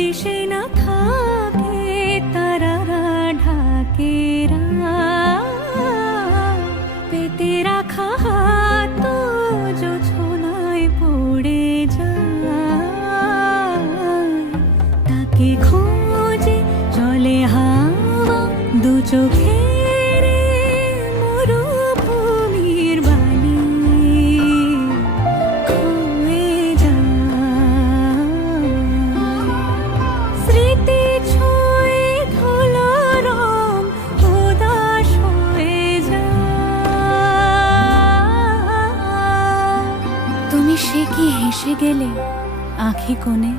দিশে না থাকে তারারা ঢাকে পেতে রাখা হাত জোছনায় পড়ে যায়, তাকে খোঁজে চলে হাওয়া দু চোখে মরুভূমির বালি খয়ে যায়। স্মৃতি ছুঁয়ে ধুলো রং উদাস হয়ে যায়। তুমি সে কি হেসে গেলে আঁখি কোণে?